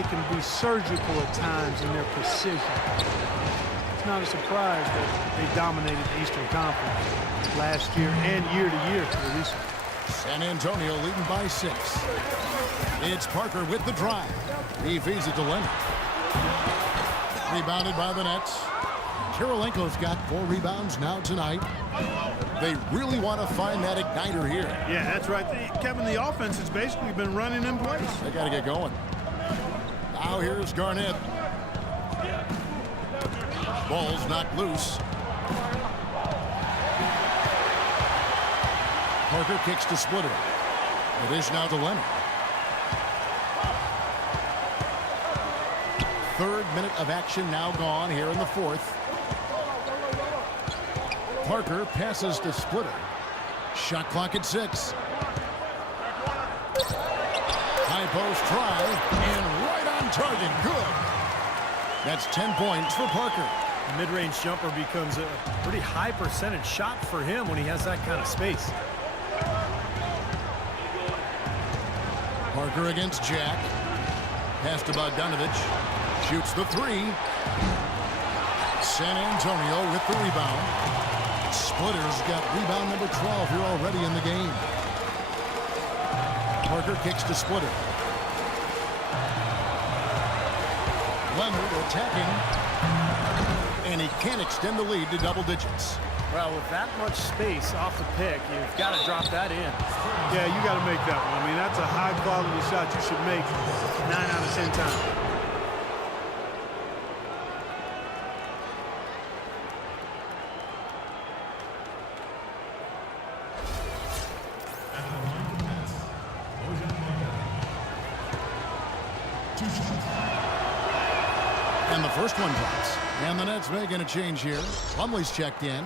they can be surgical at times in their precision. It's not a surprise that they dominated the Eastern Conference last year and year to year for the Eastern. San Antonio leading by 6. It's Parker with the drive. He feeds it to Leonard. Rebounded by the Nets. Kirilenko's got 4 rebounds now tonight. They really want to find that igniter here. Yeah, that's right. Kevin, the offense has basically been running in place. They got to get going. Now here's Garnett. Ball's knocked loose. Parker kicks to Splitter. It is now to Leonard. 3rd minute of action now gone here in the 4th. Parker passes to Splitter. Shot clock at 6. High post try, and right on target. Good. That's 10 points for Parker. The mid-range jumper becomes a pretty high percentage shot for him when he has that kind of space. Parker against Jack. Pass to Bogdanovich. Shoots the 3. San Antonio with the rebound. Splitter's got rebound number 12 here already in the game. Parker kicks to Splitter. Leonard attacking. And he can't extend the lead to double digits. Well, with that much space off the pick, you've got to drop that in. Yeah, you got to make that one. I mean, that's a high-quality shot you should make 9 out of 10 times. And the first one drops. And the Nets making a change here. Plumlee's checked in.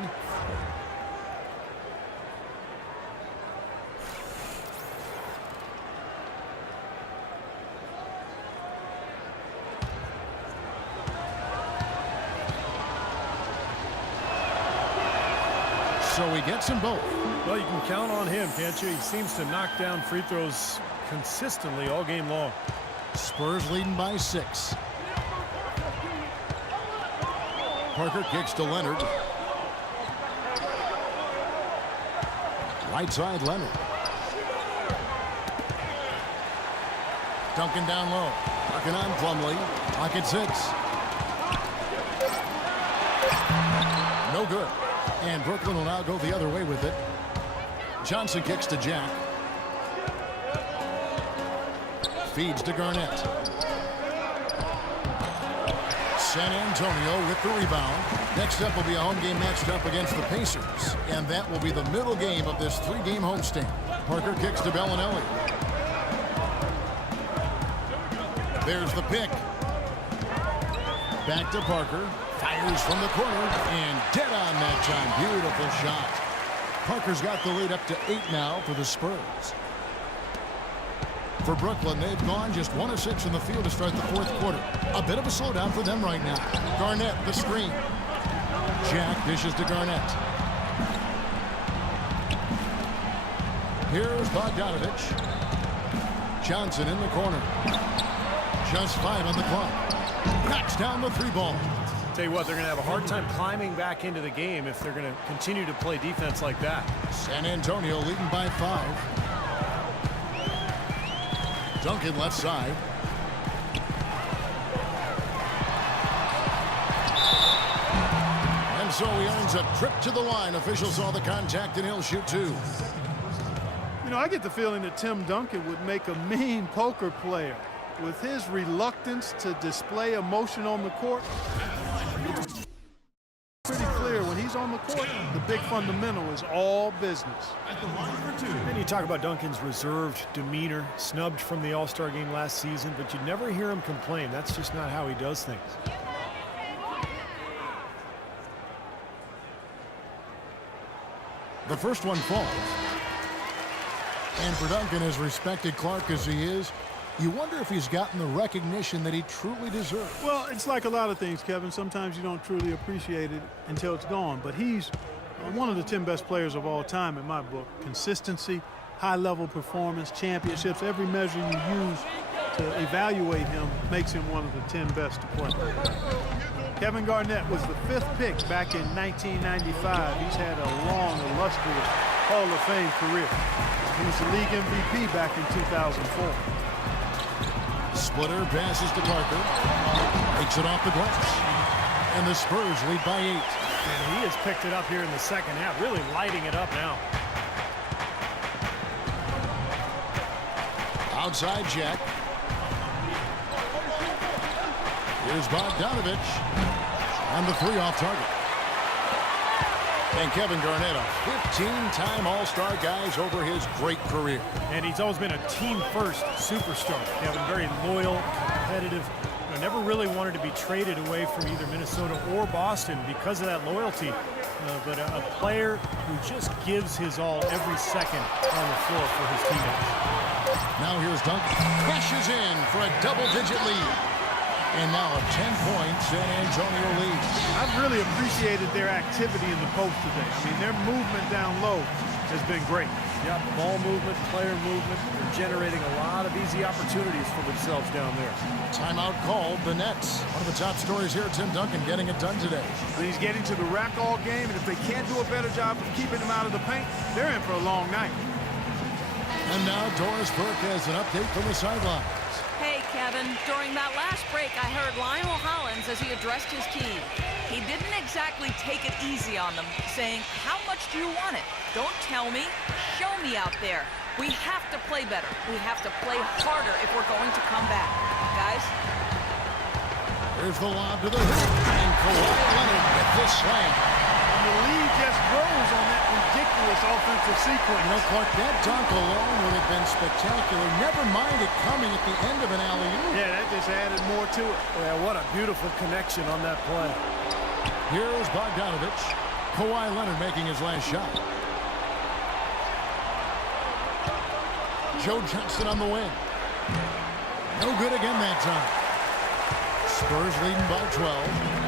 So he gets them both. Well, you can count on him, can't you? He seems to knock down free throws consistently all game long. Spurs leading by 6. Parker kicks to Leonard. Right side, Leonard. Duncan down low. Knocking on Plumlee. Pocket 6. No good. And Brooklyn will now go the other way with it. Johnson kicks to Jack. Feeds to Garnett. San Antonio with the rebound. Next up will be a home game matched up against the Pacers. And that will be the middle game of this 3-game homestand. Parker kicks to Bellinelli. There's the pick. Back to Parker. Fires from the corner. And dead on that time. Beautiful shot. Parker's got the lead up to 8 now for the Spurs. For Brooklyn, they've gone just 1 of 6 in the field to start the 4th quarter. A bit of a slowdown for them right now. Garnett, the screen. Jack dishes to Garnett. Here's Bogdanovich. Johnson in the corner. Just 5 on the clock. Knocks down the 3-ball. Tell you what, they're going to have a hard time climbing back into the game if they're going to continue to play defense like that. San Antonio leading by 5. Duncan left side. And so he earns a trip to the line. Officials saw the contact and he'll shoot 2. You know, I get the feeling that Tim Duncan would make a mean poker player. With his reluctance to display emotion on the court, it's pretty clear when he's on the court, the big fundamental is all business. And you talk about Duncan's reserved demeanor, snubbed from the All-Star game last season, but you never hear him complain. That's just not how he does things. The first one falls. And for Duncan, as respected Clark as he is, you wonder if he's gotten the recognition that he truly deserves. Well, it's like a lot of things, Kevin. Sometimes you don't truly appreciate it until it's gone. But he's one of the 10 best players of all time in my book. Consistency, high-level performance, championships, every measure you use, to evaluate him makes him one of the 10 best to play. Kevin Garnett was the 5th pick back in 1995. He's had a long, illustrious Hall of Fame career. He was the league MVP back in 2004. Splitter passes to Parker. Takes it off the glass. And the Spurs lead by 8. And he has picked it up here in the second half, really lighting it up now. Outside Jack. Here's Bogdanovich. And the 3 off target. And Kevin Garnett, a 15-time All-Star guys over his great career. And he's always been a team-first superstar. Kevin, very loyal, competitive. Never really wanted to be traded away from either Minnesota or Boston because of that loyalty. But a player who just gives his all every second on the floor for his teammates. Now here's Duncan. Crashes in for a double-digit lead. And now a 10-point San Antonio lead. I've really appreciated their activity in the post today. I mean, their movement down low has been great. Yeah, ball movement, player movement. They're generating a lot of easy opportunities for themselves down there. Timeout called the Nets. One of the top stories here, Tim Duncan getting it done today. And he's getting to the rack all game, and if they can't do a better job of keeping him out of the paint, they're in for a long night. And now Doris Burke has an update from the sidelines. Hey, Kevin. During that last break, I heard Lionel Hollins as he addressed his team. He didn't exactly take it easy on them, saying, "How much do you want it? Don't tell me. Show me out there. We have to play better. We have to play harder if we're going to come back. Guys." Here's the lob to the hoop. And Kawhi Leonard with this slam. And the lead just grows on that ridiculous offensive sequence. No, Clark, that dunk alone would have been spectacular. Never mind it coming at the end of an alley-oop. Yeah, that just added more to it. Yeah, what a beautiful connection on that play. Here's Bogdanovich. Kawhi Leonard making his last shot. Joe Johnson on the wing. No good again that time. Spurs leading by 12.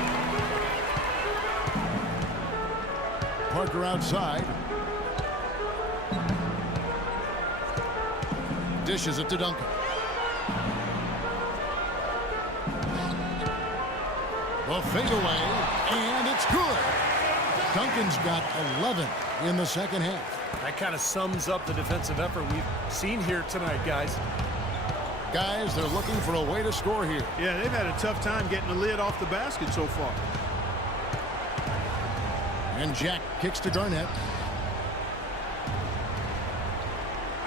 Parker outside. Dishes it to Duncan. The fadeaway, and it's good. Duncan's got 11 in the second half. That kind of sums up the defensive effort we've seen here tonight, guys. Guys, they're looking for a way to score here. Yeah, they've had a tough time getting the lid off the basket so far. And Jack kicks to Garnett.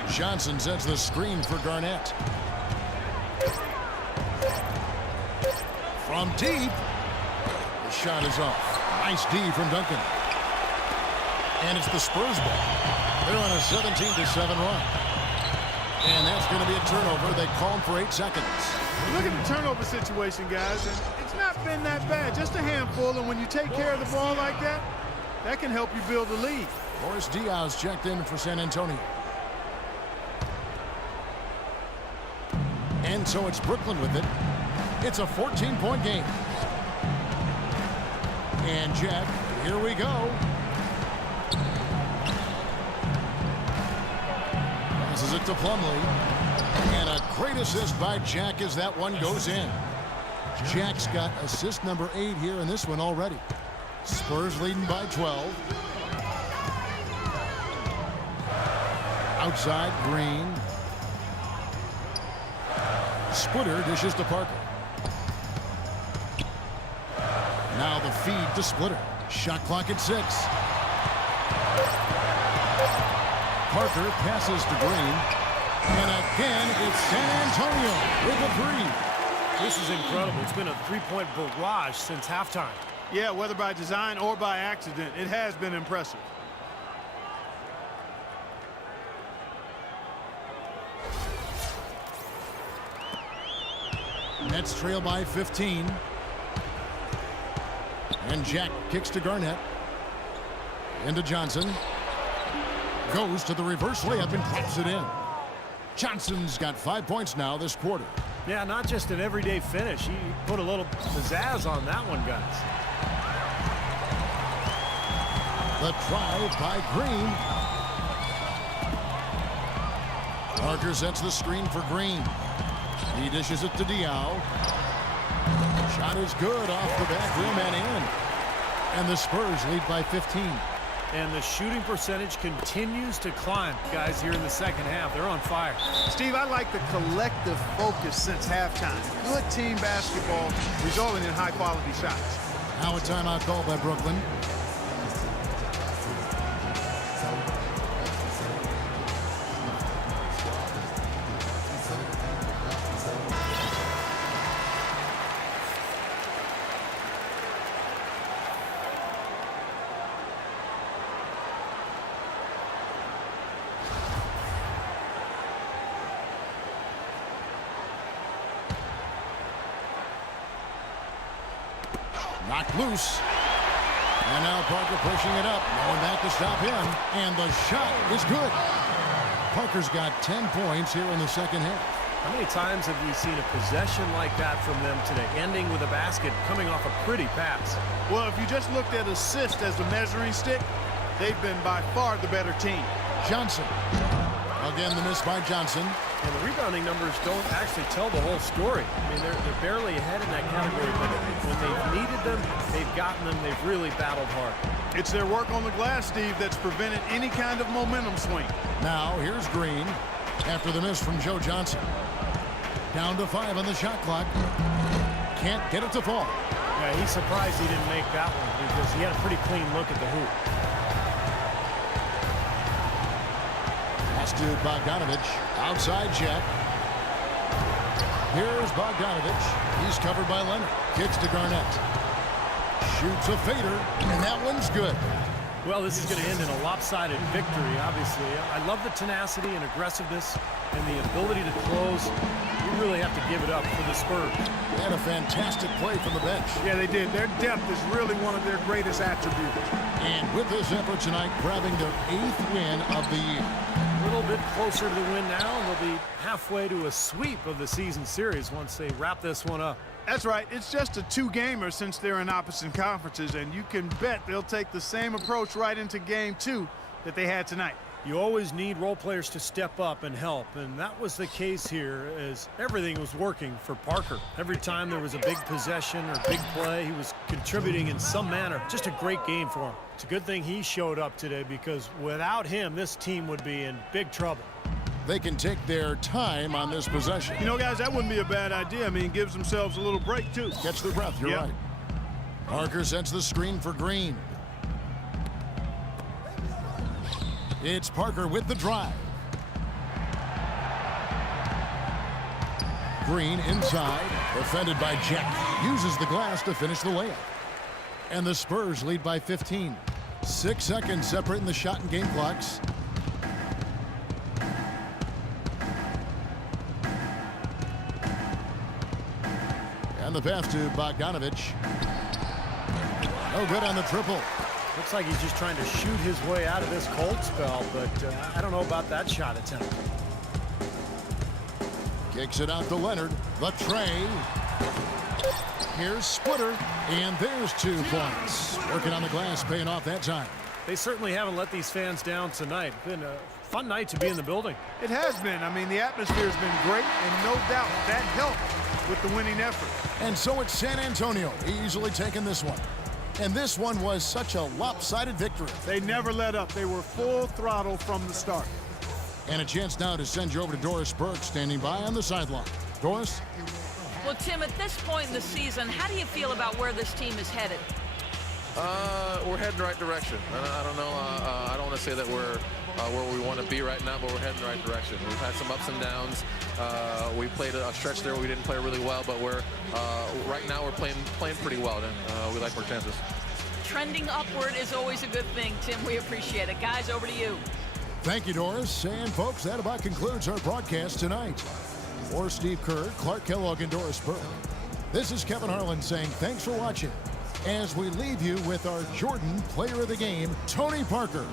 Johnson sets the screen for Garnett. From deep. The shot is off. Nice D from Duncan. And it's the Spurs ball. They're on a 17-7 run. And that's going to be a turnover. They call him for 8 seconds. Look at the turnover situation, guys, and it's not been that bad. Just a handful, and when you take care of the ball like that, that can help you build a lead. Boris Diaz checked in for San Antonio. And so it's Brooklyn with it. It's a 14-point game. And Jack, here we go. Passes it to Plumlee. And a great assist by Jack as that one goes in. Jack's got assist number 8 here in this one already. Spurs leading by 12. Outside, Green. Splitter dishes to Parker. Now the feed to Splitter. Shot clock at 6. Parker passes to Green. And again, it's San Antonio with a 3. This is incredible. It's been a three-point barrage since halftime. Yeah, whether by design or by accident, it has been impressive. Nets trail by 15. And Jack kicks to Garnett. Into Johnson. Goes to the reverse layup and claps it in. Johnson's got 5 points now this quarter. Yeah, not just an everyday finish. He put a little pizzazz on that one, guys. The drive by Green. Parker sets the screen for Green. He dishes it to Diao. Shot is good off the back rim and in. And the Spurs lead by 15. And the shooting percentage continues to climb, guys, here in the second half. They're on fire. Steve, I like the collective focus since halftime. Good team basketball resulting in high-quality shots. Now a timeout called by Brooklyn. Knocked loose. And now Parker pushing it up. No one back to stop him. And the shot is good. Parker's got 10 points here in the second half. How many times have we seen a possession like that from them today, ending with a basket coming off a pretty pass? Well, if you just looked at assist as the measuring stick, they've been by far the better team. Johnson. Again, the miss by Johnson. And the rebounding numbers don't actually tell the whole story. I mean, they're barely ahead in that category, but when they've needed them, they've gotten them. They've really battled hard. It's their work on the glass, Steve, that's prevented any kind of momentum swing. Now, here's Green after the miss from Joe Johnson. Down to 5 on the shot clock. Can't get it to fall. Yeah, he's surprised he didn't make that one because he had a pretty clean look at the hoop. Pass to Bogdanovich. Outside check. Here's Bogdanovich. He's covered by Leonard. Kicks to Garnett. Shoots a fader, and that one's good. Well, this is going to end in a lopsided victory, obviously. I love the tenacity and aggressiveness and the ability to close. You really have to give it up for the Spurs. They had a fantastic play from the bench. Yeah, they did. Their depth is really one of their greatest attributes. And with this effort tonight, grabbing their 8th win of the year. A little bit closer to the win now, and they'll be halfway to a sweep of the season series once they wrap this one up. That's right. It's just a two-gamer since they're in opposite conferences, and you can bet they'll take the same approach right into Game 2 that they had tonight. You always need role players to step up and help, and that was the case here as everything was working for Parker. Every time there was a big possession or big play, he was contributing in some manner. Just a great game for him. It's a good thing he showed up today because without him, this team would be in big trouble. They can take their time on this possession. You know, guys, that wouldn't be a bad idea. I mean, it gives themselves a little break, too. Catch their breath, you're right. Parker sets the screen for Green. It's Parker with the drive. Green inside, defended by Jack. Uses the glass to finish the layup. And the Spurs lead by 15. 6 seconds separating the shot and game clocks. And the pass to Bogdanovich. No good on the triple. Looks like he's just trying to shoot his way out of this cold spell, but I don't know about that shot attempt. Kicks it out to Leonard. The tray. Here's Splitter, and there's 2 points. Working on the glass, paying off that time. They certainly haven't let these fans down tonight. It's been a fun night to be in the building. It has been. I mean, the atmosphere has been great, and no doubt that helped with the winning effort. And so it's San Antonio easily taking this one. And this one was such a lopsided victory. They never let up. They were full throttle from the start. And a chance now to send you over to Doris Burke, standing by on the sideline. Doris? Well, Tim, at this point in the season, how do you feel about where this team is headed? We're heading the right direction. I don't know. I don't want to say that we're where we want to be right now, but we're heading the right direction. We've had some ups and downs. We played a stretch there where we didn't play really well, but we're right now we're playing pretty well. And we like our chances. Trending upward is always a good thing, Tim. We appreciate it. Guys, over to you. Thank you, Doris. And, folks, that about concludes our broadcast tonight. For Steve Kerr, Clark Kellogg, and Doris Burke, this is Kevin Harlan saying thanks for watching as we leave you with our Jordan Player of the Game, Tony Parker.